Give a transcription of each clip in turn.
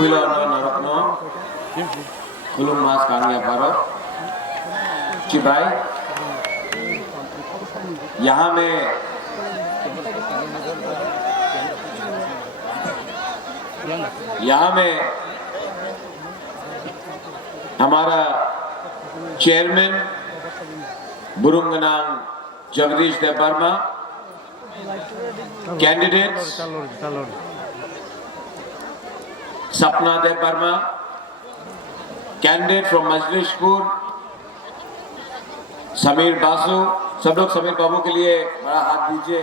Pulau Norokno, Kulum Mas Kangya Paro, चिबाई यहाँ में हमारा chairman Burungnang Jagdish Dev Varma, candidates Sapna Dev Varma, candidate from Majlispur Samir Basu, सब लोग समीर बाबू के लिए बड़ा हाथ दीजिए।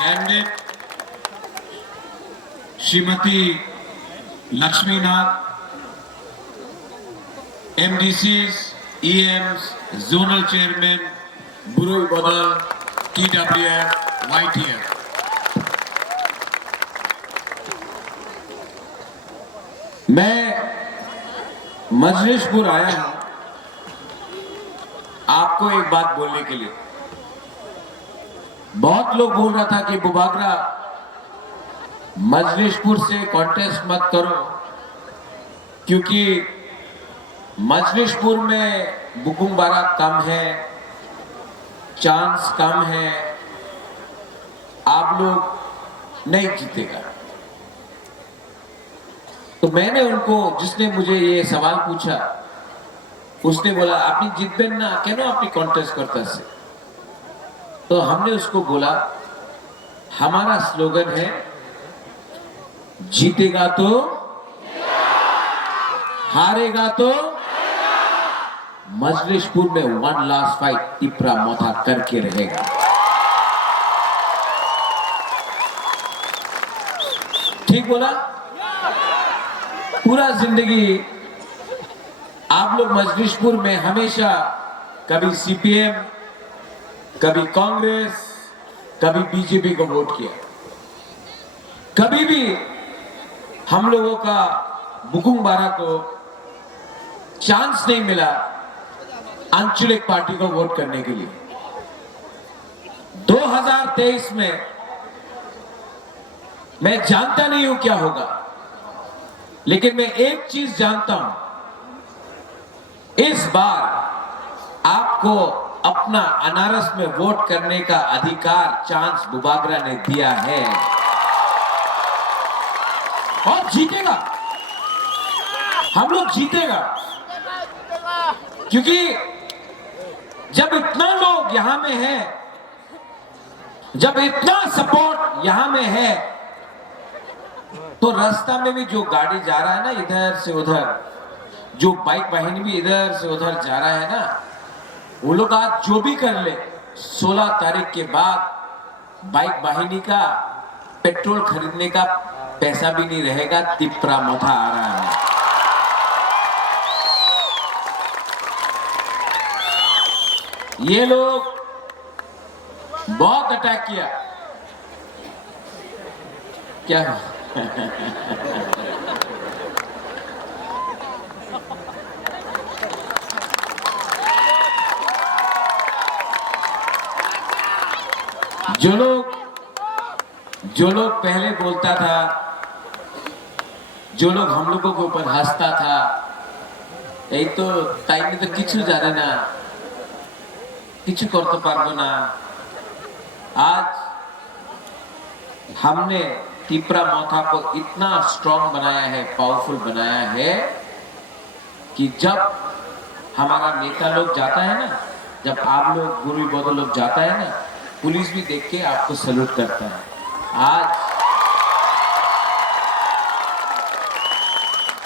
Candidate Shrimati Lakshminath, MDCs, EMs, zonal chairman Burui Badal, TWF, YTF। मैं मजलिसपुर आया हूं आपको एक बात बोलने के लिए। बहुत लोग बोल रहा था कि बुबागरा मजलिसपुर से कॉन्टेस्ट मत करो क्योंकि मजलिसपुर में बुकुम बारा कम है, चांस कम है, आप लोग नहीं जीतेगा। तो मैंने उनको, जिसने मुझे ये सवाल पूछा, उसने बोला अपनी जितबेन ना क्यों अपनी कॉन्टेस्ट करता से। तो हमने उसको बोला हमारा स्लोगन है जीतेगा तो, हारेगा तो मजलिसपुर में वन लास्ट फाइट टिपरा मोथा करके रहेगा। ठीक बोला? पूरा जिंदगी आप लोग मजलिसपुर में हमेशा कभी सीपीएम, कभी कांग्रेस, कभी बीजेपी को वोट किया। कभी भी हम लोगों का बुकुम बारा को चांस नहीं मिला आंचलिक पार्टी को वोट करने के लिए। 2023 में मैं जानता नहीं हूं क्या होगा, लेकिन मैं एक चीज जानता हूं, इस बार आपको अपना अनारस में वोट करने का अधिकार चांस बुबागरा ने दिया है और जीतेगा। हम लोग जीतेगा क्योंकि जब इतना लोग यहां में है, जब इतना सपोर्ट यहां में है, तो रास्ता में भी जो गाड़ी जा रहा है ना इधर से उधर, जो बाइक वाहिनी भी इधर से उधर जा रहा है ना, वो लोग आज जो भी कर ले 16 तारीख के बाद बाइक वाहिनी का पेट्रोल खरीदने का पैसा भी नहीं रहेगा। तिपरा मोथा आ रहा है। ये लोग बहुत अटैक किया। क्या जो लोग पहले बोलता था, जो लोग हम लोगों के ऊपर हंसता था, यही तो टाइम तो किचु जाने ना, किचु करते पारबो ना। आज हमने टिपरा मोथा को इतना स्ट्रॉन्ग बनाया है, पावरफुल बनाया है कि जब हमारा नेता लोग जाता है ना, जब आप लोग गुरु बदल लोग जाता है ना, पुलिस भी देख के आपको सैल्यूट करता है।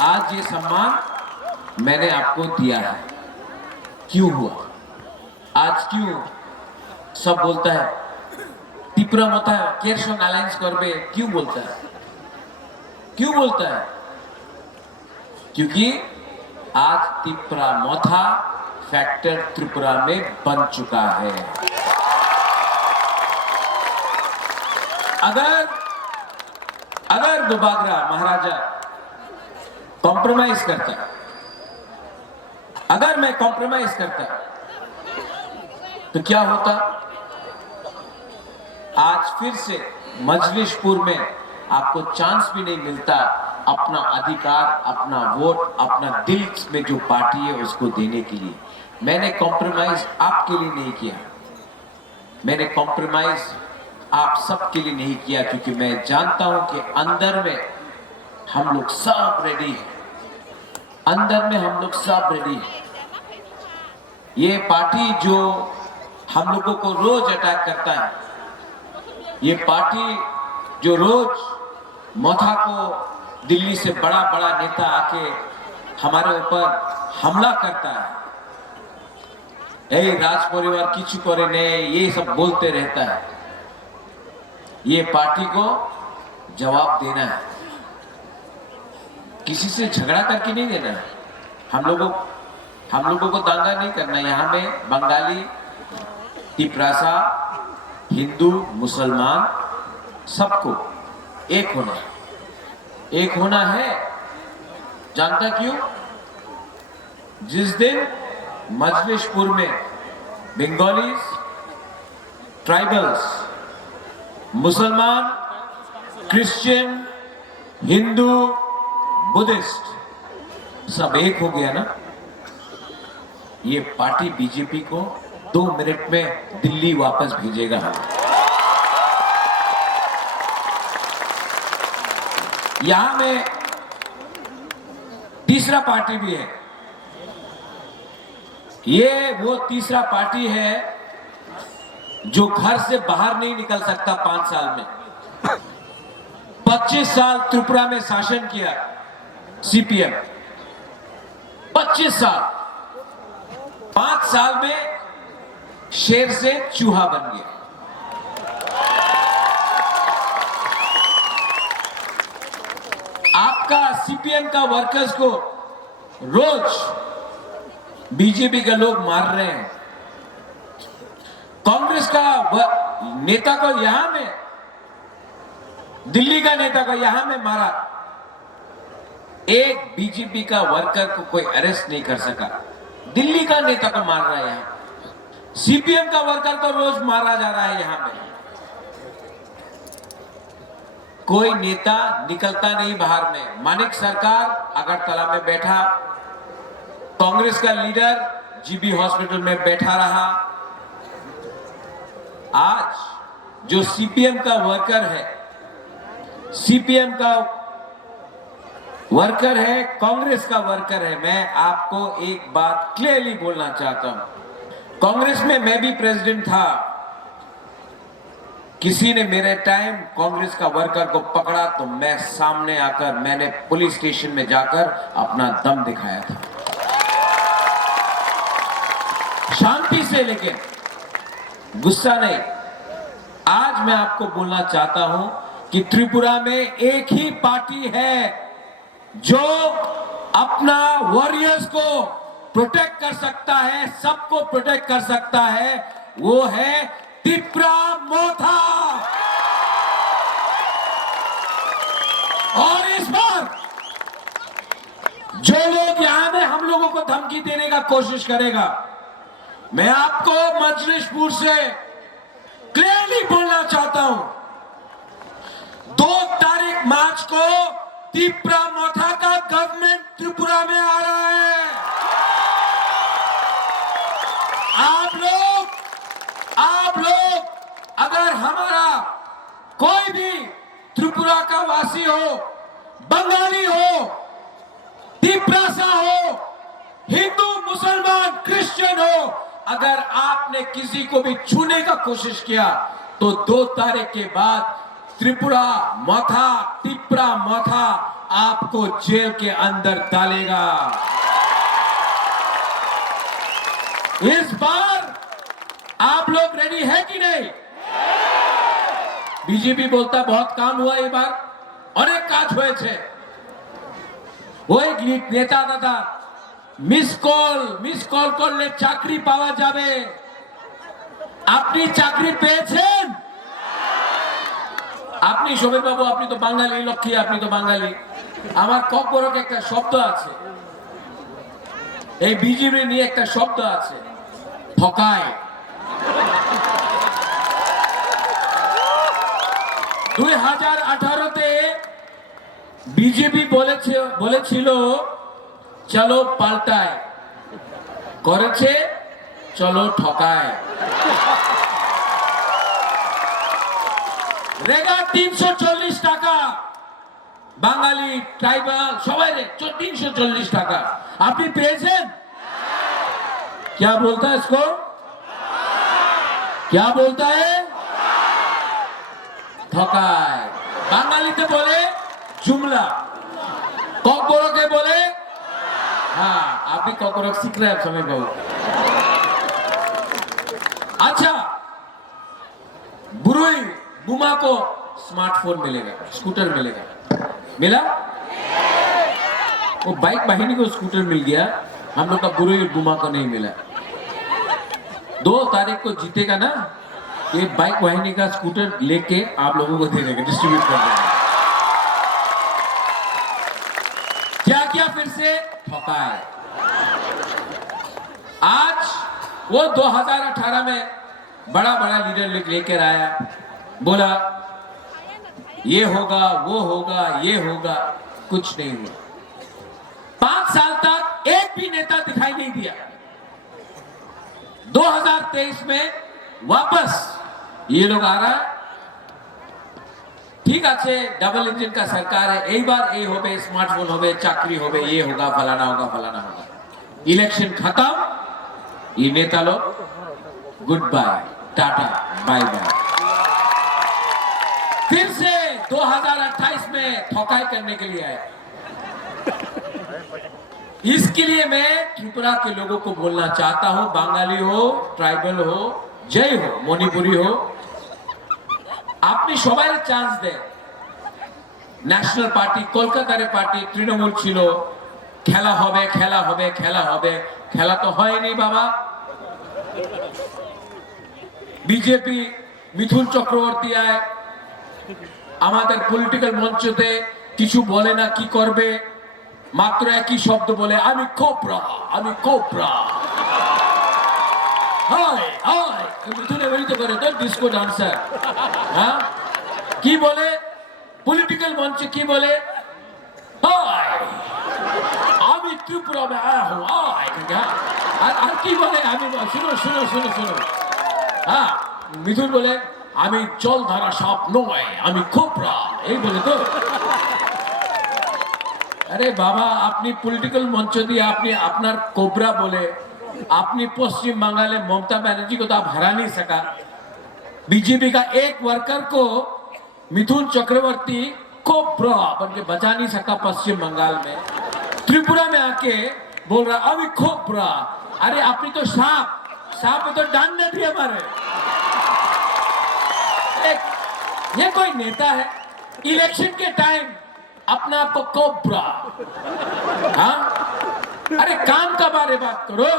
आज ये सम्मान मैंने आपको दिया है। क्यों हुआ आज? क्यों सब बोलता है टिपरा मोथा केरसन अलायंस करबे? क्यों बोलता है? क्यों बोलता है? क्योंकि आज टिपरा मोथा फैक्टर त्रिपुरा में बन चुका है। अगर बुबागरा महाराजा कॉम्प्रोमाइज करता, अगर मैं कॉम्प्रोमाइज करता तो क्या होता? आज फिर से मजलिसपुर में आपको चांस भी नहीं मिलता अपना अधिकार, अपना वोट, अपना दिल में जो पार्टी है उसको देने के लिए। मैंने कॉम्प्रोमाइज आपके लिए नहीं किया, मैंने कॉम्प्रोमाइज आप सबके लिए नहीं किया, क्योंकि मैं जानता हूं कि अंदर में हम लोग सब रेडी हैं, अंदर में हम लोग सब रेडी हैं। ये पार्टी जो हम लोगों को रोज अटैक करता है, ये पार्टी जो रोज मोथा को दिल्ली से बड़ा बड़ा नेता आके हमारे ऊपर हमला करता है, राज परिवार किचु करे ने, ये सब बोलते रहता है, ये पार्टी को जवाब देना है, किसी से झगड़ा करके नहीं देना है। हम लोगों को दंगा नहीं करना। यहाँ में बंगाली, तिपरासा, हिंदू, मुसलमान सबको एक होना है। जानता क्यों? जिस दिन मजलिसपुर में बंगालीज, ट्राइबल्स, मुसलमान, क्रिश्चियन, हिंदू, बुद्धिस्ट सब एक हो गया ना, ये पार्टी बीजेपी को 2 मिनट में दिल्ली वापस भेजेगा। यहां में तीसरा पार्टी भी है, ये वो तीसरा पार्टी है जो घर से बाहर नहीं निकल सकता 5 साल में। 25 साल त्रिपुरा में शासन किया सीपीएम, 25 साल, 5 साल में शेर से चूहा बन गया। आपका सीपीएम का वर्कर्स को रोज बीजेपी के लोग मार रहे हैं। कांग्रेस का नेता को यहां में, दिल्ली का नेता को यहां में मारा, एक बीजेपी का वर्कर को कोई अरेस्ट नहीं कर सका। दिल्ली का नेता को मार रहा है, यहां सीपीएम का वर्कर को रोज मारा जा रहा है। यहां में कोई नेता निकलता नहीं बाहर में। मानिक सरकार अगरतला में बैठा, कांग्रेस का लीडर जीबी हॉस्पिटल में बैठा रहा। आज जो सीपीएम का वर्कर है, सीपीएम का वर्कर है, कांग्रेस का वर्कर है, मैं आपको एक बात क्लियरली बोलना चाहता हूं। कांग्रेस में मैं भी प्रेसिडेंट था, किसी ने मेरे टाइम कांग्रेस का वर्कर को पकड़ा तो मैं सामने आकर, मैंने पुलिस स्टेशन में जाकर अपना दम दिखाया था, शांति से, लेकिन गुस्सा नहीं। आज मैं आपको बोलना चाहता हूं कि त्रिपुरा में एक ही पार्टी है जो अपना वॉरियर्स को प्रोटेक्ट कर सकता है, सबको प्रोटेक्ट कर सकता है, वो है तिप्रा मोथा। और इस बार जो लोग यहां में हम लोगों को धमकी देने का कोशिश करेगा, मैं आपको मजलिसपुर से क्लियरली बोलना चाहता हूं, 2 तारीख मार्च को तिप्रा मोथा का गवर्नमेंट त्रिपुरा में आ रहा है। आप लोग अगर हमारा कोई भी त्रिपुरा का वासी हो, बंगाली हो, तिप्रासा हो, हिंदू, मुसलमान, क्रिश्चियन हो, अगर आपने किसी को भी छूने का कोशिश किया तो 2 तारीख के बाद तिप्रा मोथा आपको जेल के अंदर डालेगा। इस बार आप लोग रेडी है कि नहीं? बीजेपी बोलता बहुत काम हुआ ये बार, अनेक काज हुए छे। वो एक नेता दादा मिस कल করলে চাকরি পাওয়া যাবে, আপনি চাকরি পেয়েছেন? আপনি শোভন বাবু, আপনি তো বাঙালি, লক্ষ্মী আপনি তো বাঙালি। আমার ককবরক একটা শব্দ আছে, এই বিজেপি নিয়ে একটা শব্দ আছে, ঠকায়। 2018-তে বিজেপি বলেছিল চলো পাল্টায়, করেছে চলো ঠকায়। রেগা 340 টাকা, বাঙালি ট্রাইবাল সবাই 340 টাকা আপনি পেয়েছেন? क्या बोलता है इसको? क्या बोलता है? ठकाय। बांगालीते बोले जुमला, कॉकबोरो के बोले हाँ, आप भी कॉकबोरो सीख रहे हैं समय बाबू। अच्छा, बुरुई बुमा को स्मार्टफोन मिलेगा, स्कूटर मिलेगा, मिला? वो बाइक वाहिनी को स्कूटर मिल गया, हम लोग का बुरुई बुमा को नहीं मिला। 2 तारीख को जीतेगा ना, ये बाइक वाहिनी का स्कूटर लेके आप लोगों को दे देंगे, डिस्ट्रीब्यूट कर देंगे। क्या क्या फिर से ठकाए। आज वो 2018 में बड़ा बड़ा लीडर लेकर आया, बोला ये होगा वो होगा ये होगा, कुछ नहीं हुआ। 5 साल तक एक भी नेता दिखाई नहीं दिया। 2023 में वापस ये लोग आ रहा है। ठीक আছে, डबल इंजन का सरकार है, एक बार ये होबे, स्मार्टफोन होबे, चाकरी होबे, ये होगा, फलाना होगा, फलाना होगा। इलेक्शन खत्म, ये नेता लोग good bye, tata bye bye. फिर से 2028 में ठोकाई करने के लिए आए। इसके लिए मैं त्रिपुरा के लोगों को बोलना चाहता हूं, बांगाली हो, ट्राइबल हो, जय हो, मणिपुरी हो, আপনি সবাই চান্স দেন। ন্যাশনাল পার্টি, কলকাতার পার্টি, তৃণমূল ছিল, খেলা হবে খেলা হবে খেলা হবে, খেলা তো হয়নি বাবা। বিজেপি মিথুন চক্রবর্তী আয় আমাদের পলিটিক্যাল মঞ্চতে কিছু বলে না, কি করবে, মাত্র একই শব্দ বলে আমি কোবরা, আমি কোবরা। হায় হায়, মিথুনে বেরিয়ে করে তো ডিস্কো ডান্সার। হ্যাঁ, কি বলে পলিটিক্যাল মঞ্চে, কি বলে, হায় আমি ত্রিপুরা মে আয়া হুঁ, আয়। আর কি বলে, আমি শুনো শুনো শুনো শুনো, হ্যাঁ, মিথুন বলে আমি জল ধারা সাপ নয়, আমি কোবরা, এই বলে তো। अरे बाबा, अपनी पॉलिटिकल मंच दिए आपने अपना कोबरा बोले, अपनी पश्चिम बंगाल में ममता बनर्जी को तो आप हरा नहीं सका। बीजेपी का एक वर्कर को मिथुन चक्रवर्ती कोबरा बन के बचा नहीं सका पश्चिम बंगाल में। त्रिपुरा में आके बोल रहा अभी कोबरा। अरे अपनी तो सांप, सांप में तो डांड नहीं हमारे। ये कोई नेता है? इलेक्शन के टाइम अपना आपको कोबरा, हाँ? अरे काम का बारे बात करो।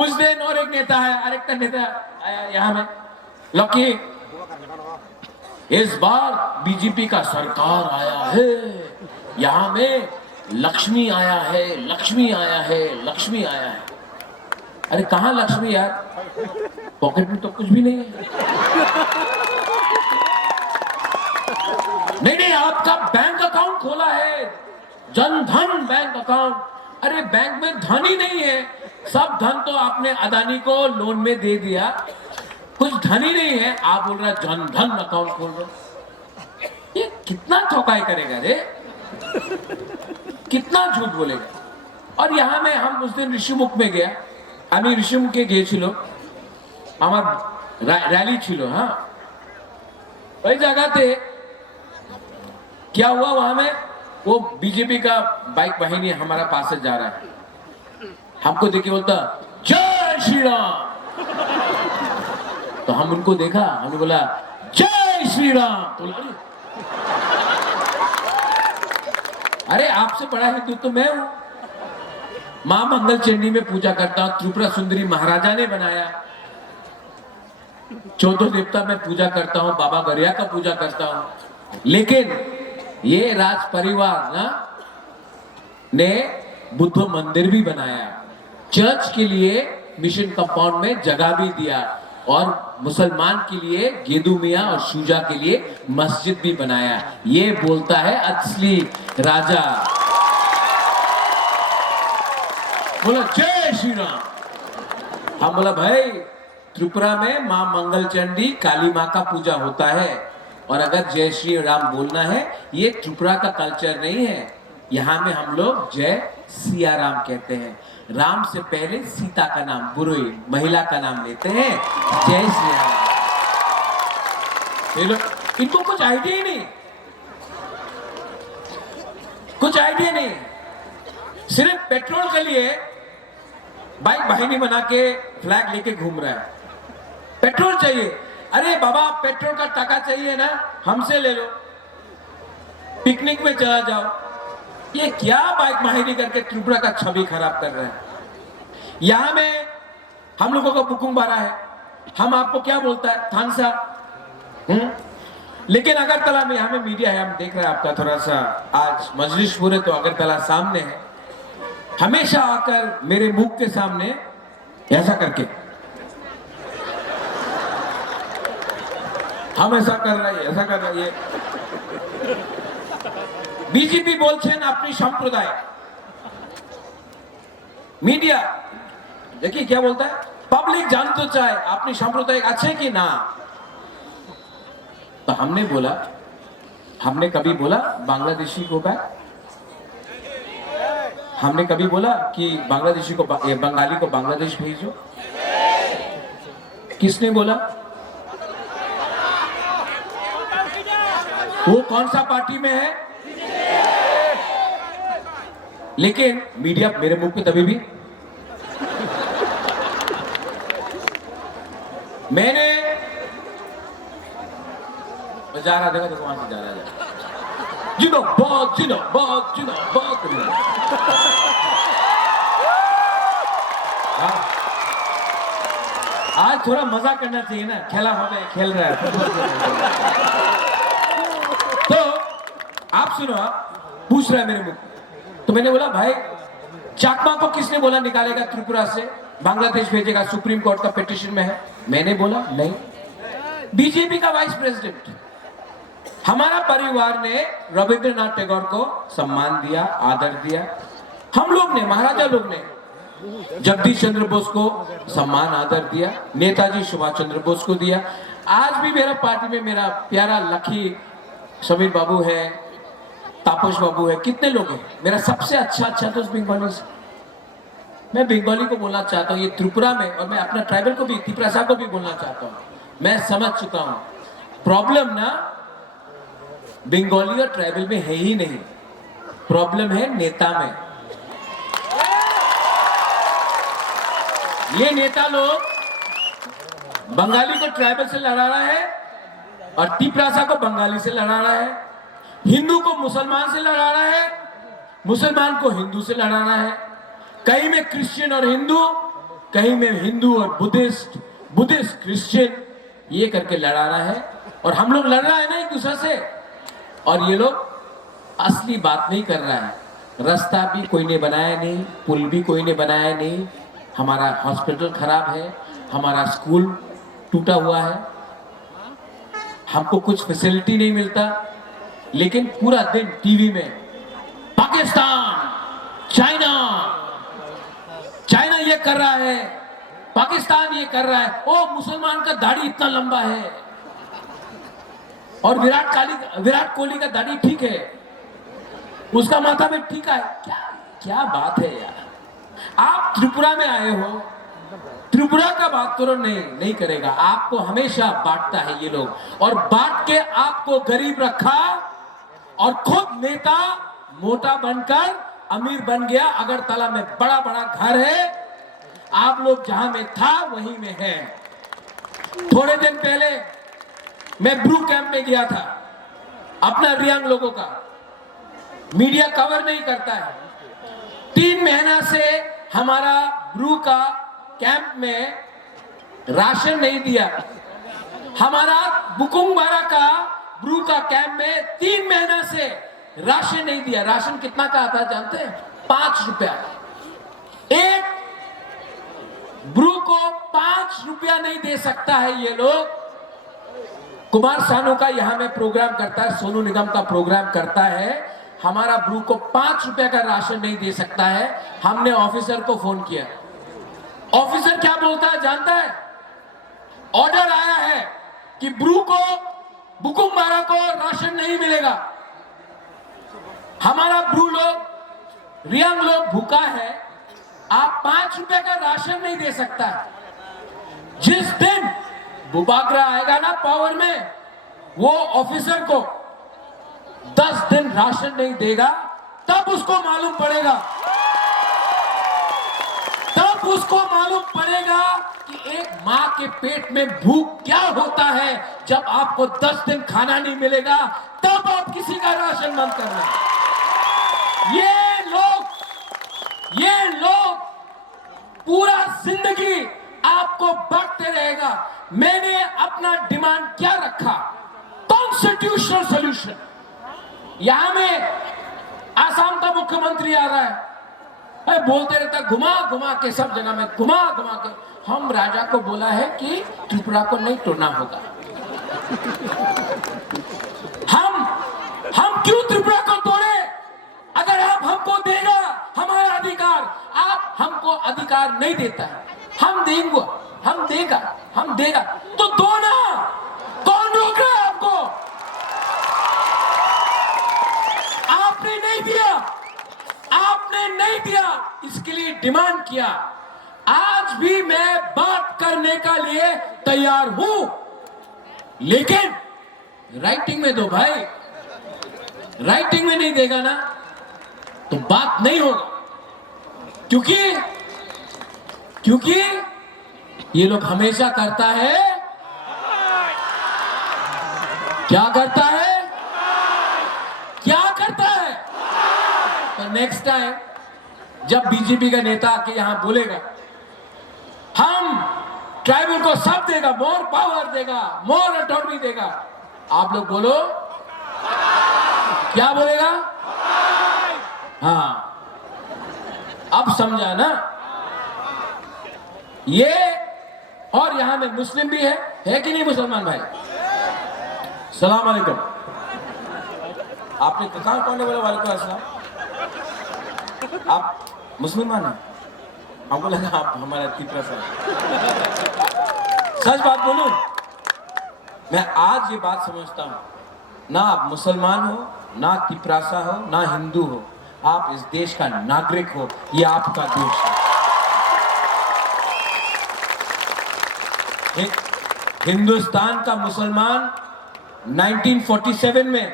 उस दिन और एक नेता है, अरेक नेता आया यहाँ में, लकी इस बार बीजेपी का सरकार आया है, यहाँ में लक्ष्मी आया है, लक्ष्मी आया है, लक्ष्मी आया है। अरे कहाँ लक्ष्मी यार, पॉकेट में तो कुछ भी नहीं है। नहीं, आपका बैंक अकाउंट खोला है, जनधन बैंक अकाउंट। अरे बैंक में धन ही नहीं है, सब धन तो आपने अदानी को लोन में दे दिया, कुछ धन ही नहीं है। आप बोल रहे जनधन अकाउंट खोल रहे, ये कितना ठोकाई करेगा रे, कितना झूठ बोलेगा। और यहाँ में हम उस दिन ऋषिमुख में गया, আমি ঋষিমুখে গিয়েছিল, আমার रैली छिलो। हाँ, वही जगह क्या हुआ, वहां में वो बीजेपी का बाइक वाहिनी हमारा पास से जा रहा है, हमको देखे बोलता जय श्री राम। तो हम उनको देखा, हमने बोला जय श्री राम। तो अरे आपसे बड़ा हिंदू तो मैं हूं, मां मंगल चंडी में पूजा करता हूं, त्रिपुरा सुंदरी महाराजा ने बनाया, 14 देवता में पूजा करता हूं, बाबा गरिया का पूजा करता हूं। लेकिन ये राज परिवार ना ने बुद्ध मंदिर भी बनाया, चर्च के लिए मिशन कंपाउंड में जगह भी दिया, और मुसलमान के लिए गेदू मियां और शूजा के लिए मस्जिद भी बनाया। ये बोलता है असली राजा। बोला जय श्री राम। हम बोला भाई त्रिपुरा में मां मंगल चंडी काली मां का पूजा होता है, और अगर जय श्री राम बोलना है ये त्रिपुरा का कल्चर नहीं है। यहाँ में हम लोग जय सिया राम कहते हैं। राम से पहले सीता का नाम, बुरुई महिला का नाम लेते हैं, जय सिया राम। ये लोग, इनको कुछ आइडिया ही नहीं, कुछ आइडिया नहीं। सिर्फ पेट्रोल के लिए बाइक बहिनी बना के फ्लैग लेके घूम रहा है। पेट्रोल चाहिए, अरे बाबा पेट्रोल का टका चाहिए ना, हमसे ले लो, पिकनिक में चला जाओ। ये क्या बाइक माहिरी करके त्रिपुरा का छवि खराब कर रहे हैं। यहां में हम लोगों का बुकुंग बारा है, हम आपको क्या बोलता है थानसा। लेकिन अगरतला में, यहाँ में मीडिया है, हम देख रहे हैं आपका थोड़ा सा आज मजलिस पूरे, तो अगरतला सामने है। हमेशा आकर मेरे मुख के सामने ऐसा करके हम ऐसा कर रहे हैं, ऐसा कर रहे हैं। बीजेपी बोलছেন अपनी संप्रदाय, मीडिया देखिए क्या बोलता है, पब्लिक जान तो चाहे अपनी संप्रदाय अच्छे कि ना। तो हमने बोला, हमने कभी बोला बांग्लादेशी को बैक, हमने कभी बोला कि बांग्लादेशी को, बंगाली को बांग्लादेश भेजो? किसने बोला? वो कौन सा पार्टी में है? लेकिन मीडिया मेरे मुंह पे तभी भी, मैंने जा रहा, देखो देखो वहां से जा रहा है, जिनो बहुत जिनो बहुत जिनो बहुत। आज थोड़ा मजा करना चाहिए ना, खेला हमें खेल रहा है। तो आप सुनो, आप पूछ रहे हैं मेरे मुझ, तो मैंने बोला भाई चाकमा को किसने बोला निकालेगा त्रिपुरा से, बांग्लादेश भेजेगा, सुप्रीम कोर्ट का पिटीशन में है। मैंने बोला नहीं, बीजेपी का वाइस प्रेसिडेंट, हमारा परिवार ने रविंद्रनाथ टैगोर को सम्मान दिया, आदर दिया। हम लोग ने, महाराजा लोग ने जगदीश चंद्र बोस को सम्मान आदर दिया, नेताजी सुभाष चंद्र बोस को दिया। आज भी मेरा पार्टी में मेरा प्यारा लखी समीर बाबू है, तापस बाबू है, कितने लोग हैं। मेरा सबसे अच्छा दोस्त बंगाली से, मैं बंगाली को बोलना चाहता हूँ ये त्रिपुरा में, और मैं अपना ट्राइबल को भी, त्रिपुरा को भी बोलना चाहता हूँ। मैं समझ चुका हूँ प्रॉब्लम ना बंगाली और ट्राइबल में है ही नहीं, प्रॉब्लम है नेता में। ये नेता लोग बंगाली को ट्राइबल से लड़ा रहा है और त्रिपुरा को बंगाली से लड़ा रहा है, हिंदू को मुसलमान से लड़ा रहा है, मुसलमान को हिंदू से लड़ा रहा है, कहीं में क्रिश्चियन और हिंदू, कहीं में हिंदू और बुद्धिस्ट, बुद्धिस्ट क्रिश्चियन, ये करके लड़ा रहा है। और हम लोग लड़ रहा है ना एक दूसरे से, और ये लोग असली बात नहीं कर रहा है। रास्ता भी कोई ने बनाया नहीं, पुल भी कोई ने बनाया नहीं, हमारा हॉस्पिटल खराब है, हमारा स्कूल टूटा हुआ है, हमको कुछ फैसिलिटी नहीं मिलता। लेकिन पूरा दिन टीवी में पाकिस्तान, चाइना, चाइना ये कर रहा है, पाकिस्तान ये कर रहा है, ओ मुसलमान का दाढ़ी इतना लंबा है, और विराट कोहली का दाढ़ी ठीक है, उसका माथा में ठीक है। क्या क्या बात है यार। आप त्रिपुरा में आए हो, त्रिपुरा का बात करो, नहीं करेगा, आपको हमेशा बांटता है ये लोग, और बांट के आपको गरीब रखा, और खुद नेता मोटा बनकर अमीर बन गया। अगरतला में बड़ा बड़ा घर है, आप लोग जहां में था वहीं में है। थोड़े दिन पहले मैं ब्रू कैंप में गया था, अपना रियांग लोगों का, मीडिया कवर नहीं करता है। 3 महीना से हमारा ब्रू का कैंप में राशन नहीं दिया। हमारा बुकुंग बारा का ब्रू का कैंप में 3 महीना से राशन नहीं दिया। राशन कितना का आता है जानते हैं? 5 रुपया। एक ब्रू को को 5 रुपया नहीं दे सकता है ये लोग। कुमार सानू का यहां में प्रोग्राम करता है, सोनू निगम का प्रोग्राम करता है, हमारा ब्रू को 5 रुपया का राशन नहीं दे सकता है। हमने ऑफिसर को फोन किया, ऑफिसर क्या बोलता है जानता है? ऑर्डर आया है कि ब्रू को, बुकुमबारा को राशन नहीं मिलेगा। हमारा ब्रू लोग, रियांग लोग भूखा है, आप 5 रुपए का राशन नहीं दे सकता है। जिस दिन बुबागरा आएगा ना पावर में, वो ऑफिसर को 10 दिन राशन नहीं देगा, तब उसको मालूम पड़ेगा, तब उसको मालूम पड़ेगा कि एक मां के पेट में भूख क्या होता है। जब आपको 10 दिन खाना नहीं मिलेगा, तब आप किसी का राशन बंद करना। ये लोग पूरा जिंदगी आपको बांटते रहेगा। मैंने अपना डिमांड क्या रखा? Constitutional solution. यहां में आसाम का मुख्यमंत्री आ रहा है, बोलते रहता घुमा घुमा के, सब जगह में घुमा घुमा के। हम राजा को बोला है कि त्रिपुरा को नहीं तोड़ना होगा। हम क्यों त्रिपुरा को तोड़े? अगर आप हमको देगा हमारा अधिकार, आप हमको अधिकार नहीं देता है, हम देगा तो दो ना। कौन रोक रहा है आपको? आपने नहीं दिया, इसके लिए डिमांड किया। आज भी मैं बात करने का लिए तैयार हूं, लेकिन राइटिंग में दो भाई। राइटिंग में नहीं देगा ना तो बात नहीं होगा, क्योंकि ये लोग हमेशा करता है, क्या करता है? तो नेक्स्ट टाइम जब बीजेपी का नेता आके यहां बोलेगा हम ट्राइबल को सब देगा, मोर पावर देगा, मोर अथॉरिटी देगा, आप लोग बोलो क्या बोलेगा? हाँ, अब समझा ना? ये और यहां में मुस्लिम भी है कि नहीं मुसलमान भाई? सलाम अलैकुम। आपने कहा कौन है? बोला वालेकुम अस्सलाम। आप मुसलमान हैं? हमको लगा आप हमारा तीसरा साल। सच बात बोलूं, मैं आज ये बात समझता हूं, ना आप मुसलमान हो, ना तिपरासा हो, ना हिंदू हो, आप इस देश का नागरिक हो, ये आपका देश है। हिंदुस्तान का मुसलमान 1947 में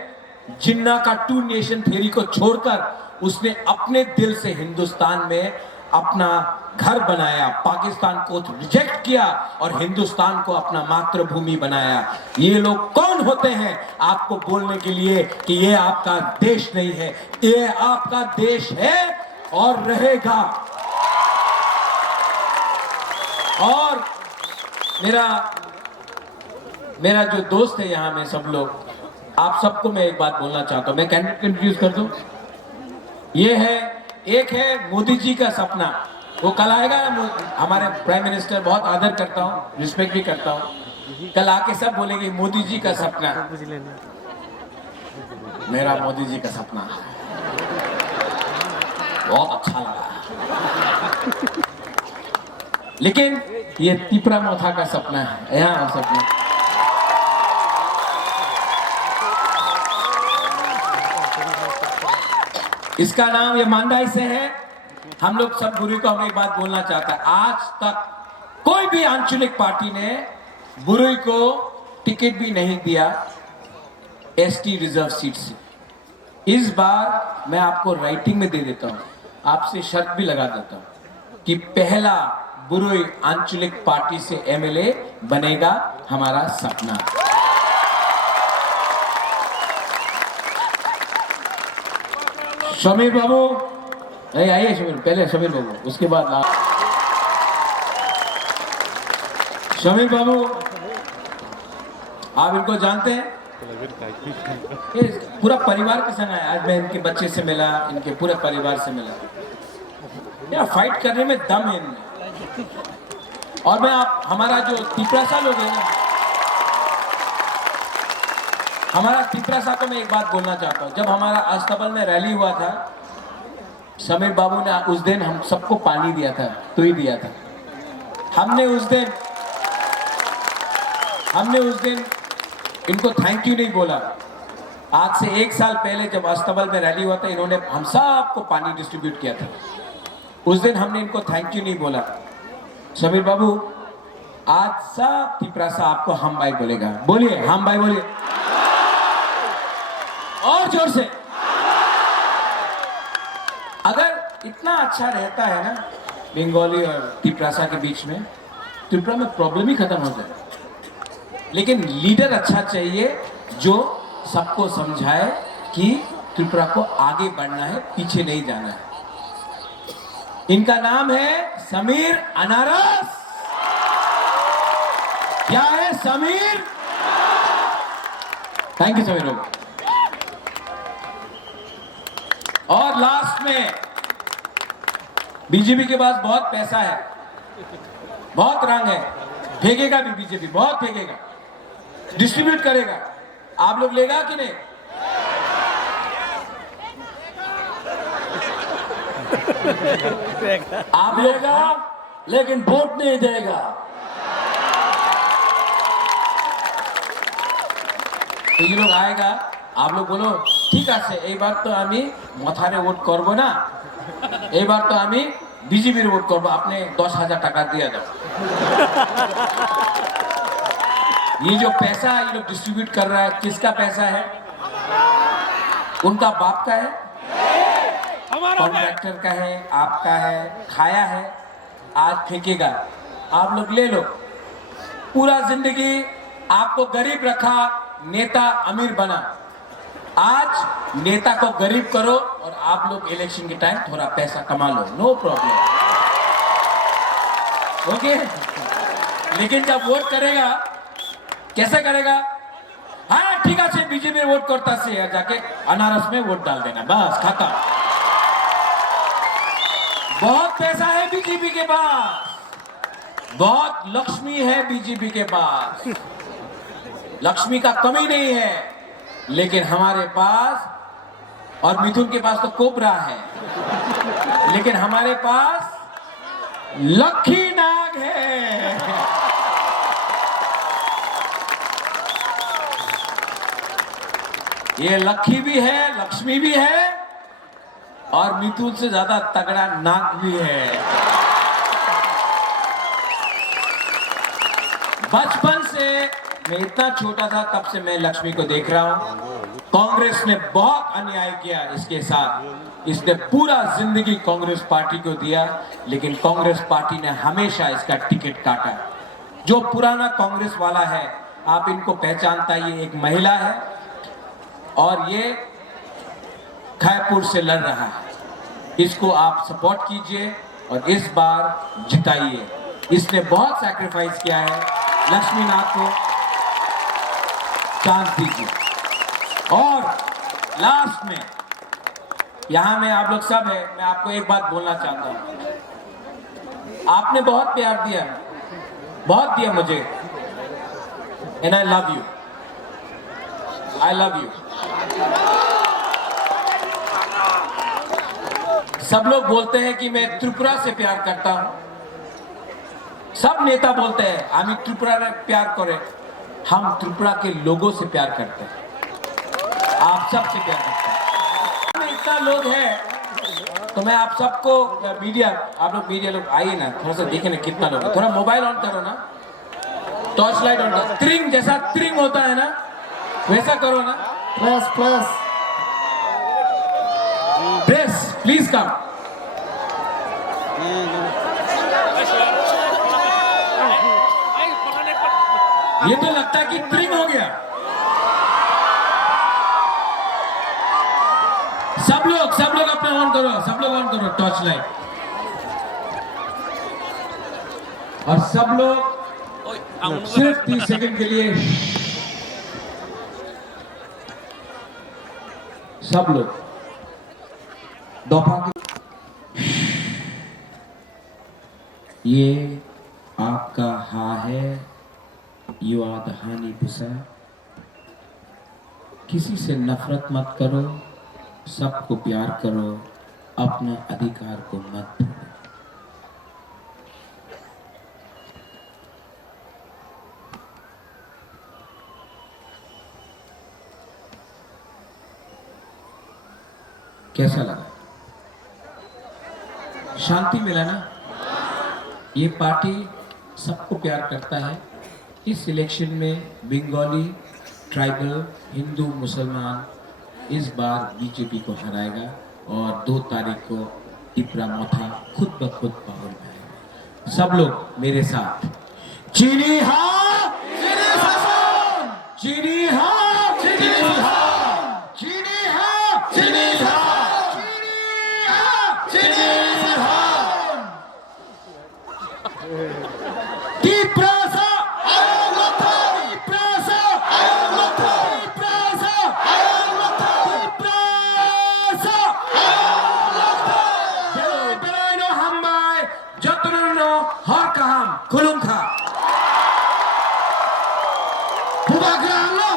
जिन्ना का 2 नेशन थ्योरी को छोड़कर उसने अपने दिल से हिंदुस्तान में अपना घर बनाया, पाकिस्तान को रिजेक्ट किया और हिंदुस्तान को अपना मातृभूमि बनाया। ये लोग कौन होते हैं आपको बोलने के लिए कि ये आपका देश नहीं है? ये आपका देश है और रहेगा। और मेरा जो दोस्त है यहाँ में सब लोग, आप सबको मैं एक बात बोलना चाहता हूं। मैं कैंडिडेट इंट्रोड्यूस कर दूं। ये है, एक है मोदी जी का सपना, वो कल आएगा। हमारे प्राइम मिनिस्टर, बहुत आदर करता हूँ, रिस्पेक्ट भी करता हूँ, कल आके सब बोलेंगे मोदी जी का सपना। मेरा मोदी जी का सपना बहुत अच्छा लगा, लेकिन ये तिपरा मोथा का सपना है। यहाँ सपना इसका नाम ये मांडाई से है। हम लोग सब बुरी को हम एक बात बोलना चाहता है, आज तक कोई भी आंचलिक पार्टी ने बुरुई को टिकट भी नहीं दिया एसटी रिजर्व सीट से। इस बार मैं आपको राइटिंग में दे देता हूं, आपसे शर्त भी लगा देता हूं कि पहला बुरुई आंचलिक पार्टी से एमएलए बनेगा हमारा सपना। समीर बाबू नहीं आइए, समीर पहले, समीर बाबू उसके बाद समीर बाबू, आप इनको जानते हैं? ये पूरा परिवार के संग आया। आज मैं इनके बच्चे से मिला, इनके पूरे परिवार से मिला। यार फाइट करने में दम है इनमें। और मैं आप हमारा जो तिपरासा लोग है ना, हमारा तिपरासा को मैं एक बात बोलना चाहता हूँ। जब हमारा अस्तबल में रैली हुआ था, समीर बाबू ने उस दिन हम सबको पानी दिया था, तो ही दिया था। हमने उस दिन इनको थैंक यू नहीं बोला। आज से 1 साल पहले जब अस्तबल में रैली हुआ था, इन्होंने हम सबको पानी डिस्ट्रीब्यूट किया था। उस दिन हमने इनको थैंक यू नहीं बोला। समीर बाबू, आज सब तिपरासा आपको हम भाई बोलेगा। बोलिए, हम भाई बोलिए और जोर से। अगर इतना अच्छा रहता है ना बंगाली और तिपरासा के बीच में, त्रिपुरा में प्रॉब्लम ही खत्म हो जाए। लेकिन लीडर अच्छा चाहिए जो सबको समझाए कि त्रिपुरा को आगे बढ़ना है, पीछे नहीं जाना है। इनका नाम है समीर अनारस। क्या है? समीर। थैंक यू समीर बाबू। और लास्ट में, बीजेपी के पास बहुत पैसा है, बहुत रंग है, फेंकेगा भी बीजेपी, बहुत फेंकेगा, डिस्ट्रीब्यूट करेगा। आप लोग लेगा कि नहीं? आप लेगा, लेकिन वोट नहीं देगा। तो ये लोग आएगा, आप लोग बोलो ठीक আছে এইবার তো আমি মথারে ভোট করব না, এইবার তো আমি বিজেপির ভোট করব, আপনি 10,000 টাকা দিয়ে দাও। ये जो पैसा ये लोग डिस्ट्रीब्यूट कर रहा है, किसका पैसा है? उनका बाप का है, कॉन्ट्रैक्टर का है, आपका है, खाया है, आज फेंकेगा। आप लोग ले लो। पूरा जिंदगी आपको गरीब रखा, नेता अमीर बना। आज नेता को गरीब करो और आप लोग इलेक्शन के टाइम थोड़ा पैसा कमा लो, नो प्रॉब्लम, ओके। लेकिन जब वोट करेगा, कैसे करेगा? हाँ ठीक है, बीजेपी वोट करता से जाके अनारस में वोट डाल देना, बस खत्म। बहुत पैसा है बीजेपी के पास, बहुत लक्ष्मी है बीजेपी के पास, लक्ष्मी का कमी नहीं है। लेकिन हमारे पास, और मिथुन के पास तो कोबरा है, लेकिन हमारे पास लक्ष्मी नाग है। ये लक्ष्मी भी है, लक्ष्मी भी है, और मिथुन से ज्यादा तगड़ा नाग भी है। बचपन से मैं इतना छोटा था तब से मैं लक्ष्मी को देख रहा हूं। कांग्रेस ने बहुत अन्याय किया इसके साथ, इसने पूरा जिंदगी कांग्रेस पार्टी को दिया, लेकिन कांग्रेस पार्टी ने हमेशा इसका टिकट काटा। जो पुराना कांग्रेस वाला है, आप इनको पहचानता, ये एक महिला है और ये खैरपुर से लड़ रहा है। इसको आप सपोर्ट कीजिए और इस बार जिताइए। इसने बहुत सैक्रिफाइस किया है, लक्ष्मी नाथ को चांस दीजिए। और लास्ट में, यहां में आप लोग सब है, मैं आपको एक बात बोलना चाहता हूं। आपने बहुत प्यार दिया, बहुत दिया मुझे, and I love you, I love you. सब लोग बोलते हैं कि मैं त्रिपुरा से प्यार करता हूं, सब नेता बोलते हैं हम त्रिपुरा से प्यार करें। हम त्रिपुरा के लोगों से प्यार करते हैं, आप सबसे प्यार करते हैं। इतना लोग हैं तो मैं आप सबको, मीडिया, आप लोग मीडिया लोग आइए ना, थोड़ा सा देखें ना कितना लोग है। थोड़ा मोबाइल ऑन करो ना, टॉर्च लाइट ऑन करो, त्रिंग जैसा त्रिंग होता है ना, वैसा करो ना, plus plus press please come. ये तो लगता है कि ट्रिम हो गया। सब लोग अपने ऑन करो, सब लोग ऑन करो टॉर्च लाइट, और सब लोग सिर्फ 30 सेकंड के लिए, सब लोग दोपहर, ये आप आपका हाँ है, यू आर द हानी पुसा। किसी से नफरत मत करो, सबको प्यार करो, अपना अधिकार को मत भूलो। कैसा लगा? शांति मिला ना? ये पार्टी सबको प्यार करता है। इस इलेक्शन में बंगाली, ट्राइबल, हिंदू, मुसलमान इस बार बीजेपी को हराएगा और 2 तारीख को टिपरा मोथा खुद ब खुद पावर में आएगा। सब लोग मेरे साथ चीनी हाँ, चीनी शासन, चीनी हाँ, चीनी हाँ, चीनी हाँ, चीनी हाँ, चीनी हाँ, चीनी हाँ। टिप्रासा आयोलता, टिप्रासा आयोलता, टिप्रासा आयोलता, टिप्रासा आयोलता। जय बेरायनो हामबाय, जतननो हर काहाम खुलुमखा। बुबाग्रानो